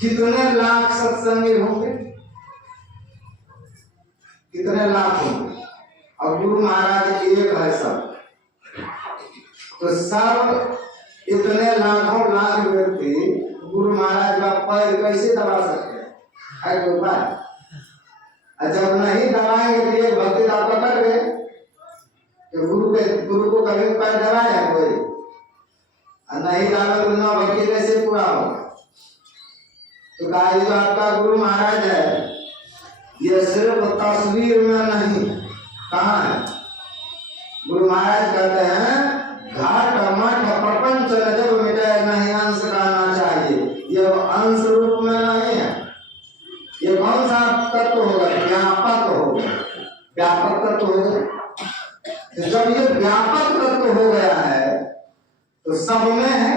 कितने लाख सत्संगी होंगे, कितने लाख होंगे, और गुरु महाराज एक है सब, तो सब इतने लाखों लाख व्यक्ति गुरु महाराज का पैर कैसे दबा सकते हैं? है कोई बात? जब नहीं दबाएंगे तो ये भक्ति आप पकड़ गए तो गुरु को कभी पैर दबाया कोई? नहीं दबा तो ना भक्ति कैसे पूरा होगा? तो कहा जो आपका गुरु महाराज है ये सिर्फ तस्वीर में नहीं, कहाँ है? गुरु महाराज कहते हैं घाट मठ प्रपंच जब मिटाए नहीं अंश गाना चाहिए। ये अंश रूप में नहीं है। ये कौन सा तत्व होगा? व्यापक होगा, व्यापक तत्व होगा। तो जब ये व्यापक तत्व हो गया है तो सब में है,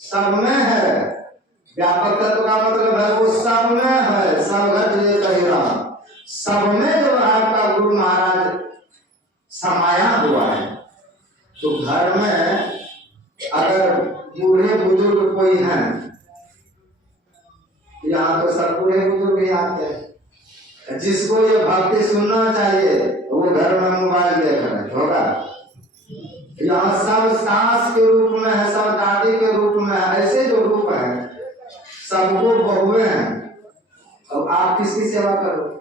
सब में है। व्यापक तत्व का मतलब है वो सब में है, सब घट ये कह रहा। सब में जब आपका गुरु महाराज समाया हुआ है तो घर में अगर बूढ़े बुजुर्ग कोई हैं, यहाँ तो सब बूढ़े बुजुर्ग ही आते हैं, जिसको ये भक्ति सुनना चाहिए वो घर में मोबाइल देख रहे हैं, होगा। यहाँ सब सास के रूप में है, सब दादी के रूप में है, ऐसे जो रूप है सबको बहुए हैं। अब आप किसकी सेवा करो?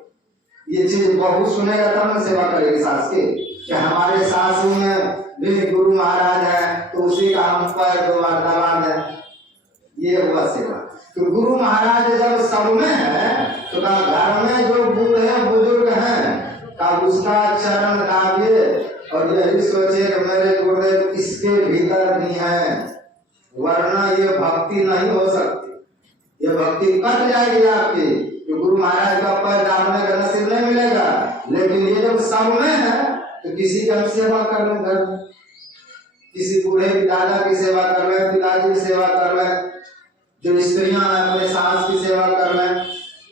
ये चीज बहू सुनेगा तब ना सेवा करेगी सास की, कि हमारे सासू में भी गुरु महाराज है तो उसी का हम पैर दबा दें। ये हुआ सेवा। तो गुरु महाराज जब सब में है तो घर में जो बूढ़े बुजुर्ग हैं का उसका चरण दाबिए और यही सोचे कि मेरे गुरुदेव इसके भीतर भी है, वरना ये भक्ति नहीं हो सकती। ये भक्ति कट जाएगी आपकी, तो गुरु महाराज का पैर दाबने का नसीब नहीं मिलेगा। लेकिन ये जब सब में है तो किसी की हम सेवा कर रहे घर में, किसी बूढ़े की दादा की सेवा कर रहे हैं, पिताजी की सेवा कर रहे हैं, जो स्त्रियां अपने सास की सेवा कर रहे हैं,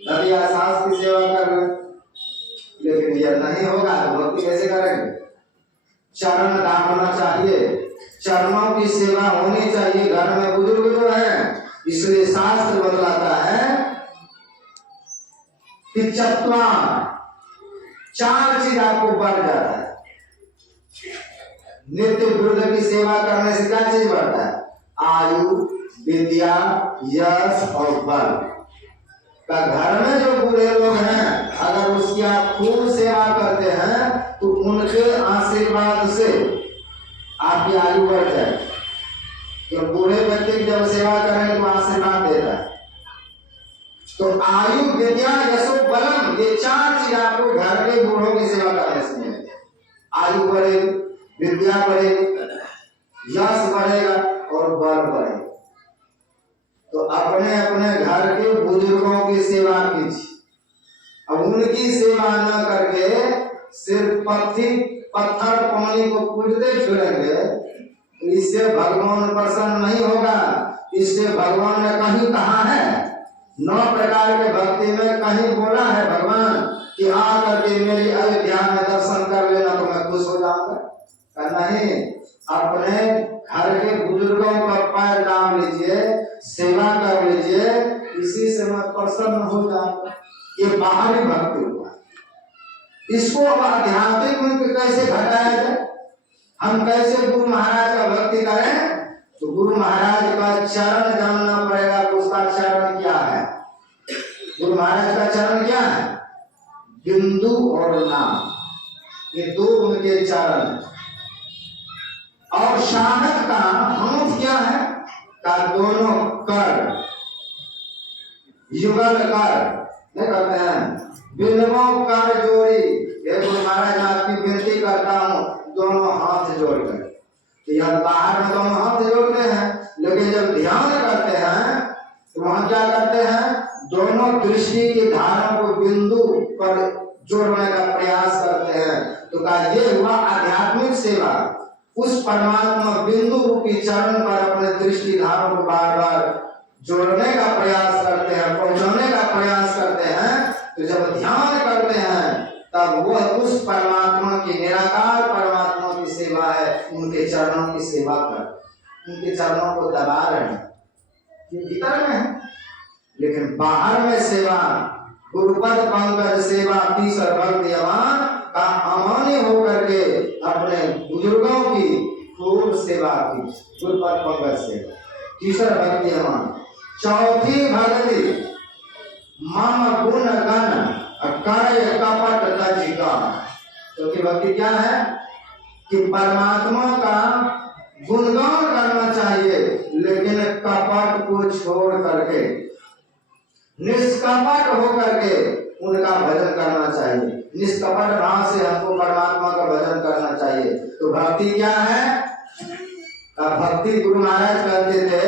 दरिया सास की सेवा कर रहे हैं। लेकिन यह नहीं होगा तो भक्ति कैसे करेंगे? चरण दाबना चाहिए, चरणों की सेवा होनी चाहिए घर में बुजुर्ग जो है। इसलिए शास्त्र बतलाता है कि चार चीज आपको बढ़ जाता है। नित्य वृद्ध की सेवा करने से क्या चीज बढ़ता है? आयु, विद्या, यश और बल। का घर में जो बूढ़े लोग हैं अगर उसकी आप खूब सेवा करते हैं तो उनके आशीर्वाद से आपकी आयु बढ़ जाए। तो बूढ़े व्यक्ति की जब सेवा करें तो आशीर्वाद देता है। तो आयु विद्या यशो बलम ये 4 चीज आपको घर के बूढ़ों की सेवा करने से मिलेगी। आयु बढ़ेगी, विद्या बढ़ेगी, यश बढ़ेगा और बल बढ़ेगा। तो अपने अपने घर के बुजुर्गों की सेवा कीजिए। अब उनकी सेवा न करके सिर्फ पत्थर पानी को पूजते फिरेंगे तो इससे भगवान प्रसन्न नहीं होगा। इससे भगवान ने कहीं कहा है 9 प्रकार के भक्ति में कहीं बोला है भगवान कि आ करके मेरी अयोध्या में दर्शन कर लेना तो मैं खुश हो जाऊंगा। नहीं, अपने घर के बुजुर्गों का पैर दाम लीजिए, सेवा कर लीजिए, इसी से मैं प्रसन्न हो जाऊंगा। ये बाहरी भक्ति हुआ। इसको अब आध्यात्मिक में कैसे घटाया जाए? हम कैसे गुरु महाराज का भक्ति करें? तो गुरु महाराज का चरण जानना पड़ेगा। उसका चरण क्या है? गुरु महाराज का चरण क्या है? बिंदु और नाम, ये 2 उनके चरण है। और साधक का हाथ क्या है? का दोनों कर युगल कर नहीं करते हैं, बिंदुओं कर जोड़ी। ये गुरु महाराज मैं आपकी विनती करता हूँ दोनों हाथ जोड़कर। तो यह बाहर में दोनों हाथ जोड़ते हैं, लेकिन जब ध्यान करते हैं तो वहां क्या करते हैं? दोनों दृष्टि की धारा को बिंदु पर जोड़ने का प्रयास करते हैं। तो कहा ये हुआ आध्यात्मिक सेवा। उस परमात्मा बिंदु रूपी चरण पर अपने दृष्टि धारा को बार बार जोड़ने का प्रयास करते हैं, पहुंचाने का प्रयास करते हैं। तो जब ध्यान करते हैं तब वह उस परमात्मा की निराकार परमात्मा की सेवा है। उनके चरणों की सेवा कर, उनके चरणों को दबा रहे हैं, ये भीतर में है। लेकिन बाहर में सेवा, गुरुपद पंकज सेवा तीसर भक्ति अमान का अमान्य होकर के अपने बुजुर्गों की खूब सेवा की। गुरुपद पंकज सेवा तीसर भक्ति अमान। चौथी भक्ति मम गुण गण कर कपट तजिका। क्योंकि भक्ति क्या है कि परमात्मा का गुणगान करना चाहिए, लेकिन कपट को छोड़ करके निष्कपट होकर के उनका भजन करना चाहिए। निष्कपट भाव से हमको परमात्मा का भजन करना चाहिए। तो भक्ति क्या है? भक्ति गुरु महाराज कहते थे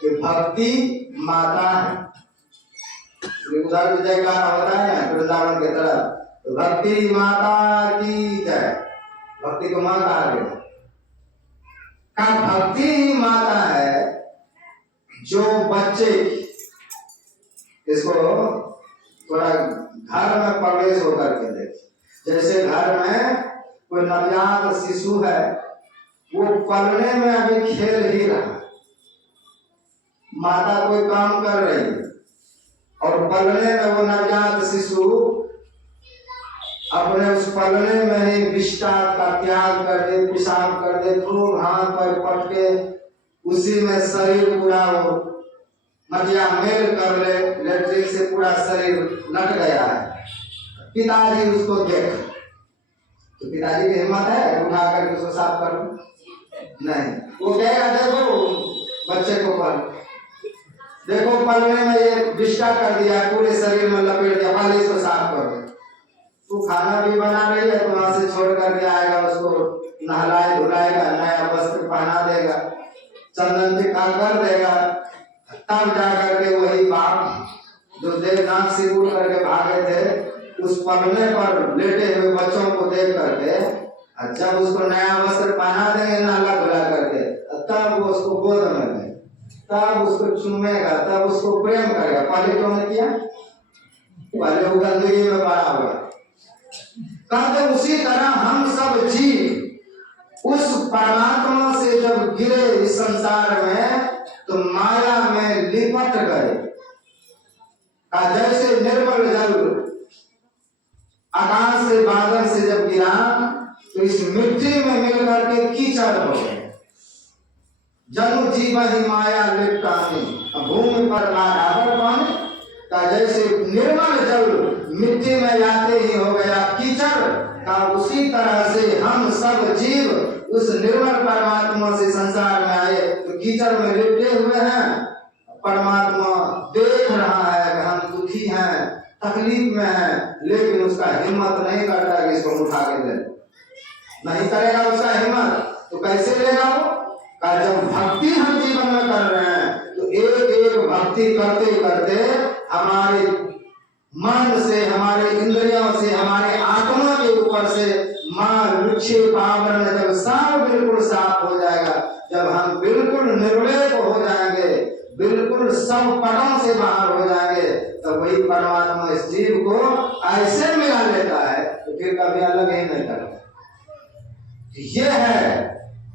कि भक्ति माता है। उधर विजय का होता है ना वृंदावन की तरफ, तो भक्ति माता की जय। भक्ति को माँ कहा गया। भक्ति ही माता है जो बच्चे, इसको थोड़ा घर में प्रवेश होकर के देखे। जैसे घर में कोई नवजात शिशु है, वो पलने में अभी खेल ही रहा, माता कोई काम कर रही है और पलने में वो नवजात शिशु अपने उस पलने में ही विष्टा का त्याग कर दे, पेशाब कर दे, खूब हाथ पर पटके उसी में शरीर पूरा वो मटिया मेल कर ले, लेट्रिन से पूरा शरीर लट गया है। पिताजी उसको देख, तो पिताजी की हिम्मत है उठा करके उसको साफ कर? नहीं, वो कहेगा देखो बच्चे को पल, देखो पलने में ये विष्टा कर दिया, पूरे शरीर में लपेट दिया, पहले इसको साफ कर दो। तू खाना भी बना रही है तो वहां से छोड़ करके आएगा, उसको नहलाए धुलाएगा, नया वस्त्र पहना देगा, चंदन टिक्का कर देगा, तब जा करके वही बाप जो देवनाथ से उड़ करके भागे थे उस पलने पर लेटे हुए बच्चों को देख करके जब उसको नया वस्त्र पहना देंगे नहला धुला करके, तब वो उसको गोद में ले, तब उसको चूमेगा, तब उसको प्रेम करेगा। पहले क्यों नहीं किया? पहले वो गंदगी में पड़ा हुआ। कहते उसी तरह हम सब जीव उस परमात्मा से जब गिरे इस संसार में तो माया में लिपट गए। जैसे निर्मल जल आकाश से बादल से जब गिरा तो इस मिट्टी में मिल करके कीचड़ हो गए। जनु जीव ही माया लिपटानी, भूमि पर बराबर पानी। का जैसे निर्मल जल मिट्टी में जाते ही हो गया कीचड़ का, उसी तरह से हम सब जीव उस निर्मल परमात्मा से संसार में आए तो कीचड़ में लिपटे हुए हैं। परमात्मा देख रहा है कि हम दुखी हैं, तकलीफ में हैं, लेकिन उसका हिम्मत नहीं करता कि इसको उठा के दे, नहीं करेगा उसका हिम्मत। तो कैसे लेगा वो? का जब भक्ति हम जीवन में कर रहे हैं तो एक एक भक्ति करते करते हमारे मन से, हमारे इंद्रियों से, हमारे आत्मा के ऊपर से मां विक्षेप आवरण जब सब बिल्कुल साफ हो जाएगा, जब हम बिल्कुल निर्लेप हो जाएंगे, बिल्कुल सब पटों से बाहर हो जाएंगे, तो वही परमात्मा इस जीव को ऐसे मिला लेता है तो फिर कभी अलग ही नहीं करता। ये है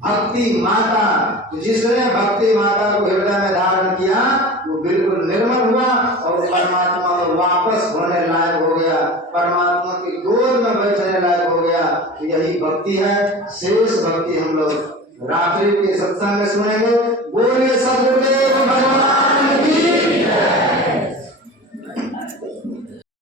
भक्ति माता। तो जिसने भक्ति माता को हृदय में धारण किया वो बिल्कुल निर्मल हुआ और परमात्मा में वापस होने लायक हो गया, परमात्मा की गोद में बैठने लायक हो गया। तो यही भक्ति है। शेष भक्ति हम लोग रात्रि के सत्संग में सुनेंगे। बोलिए सद्गुरुदेव भगवान की।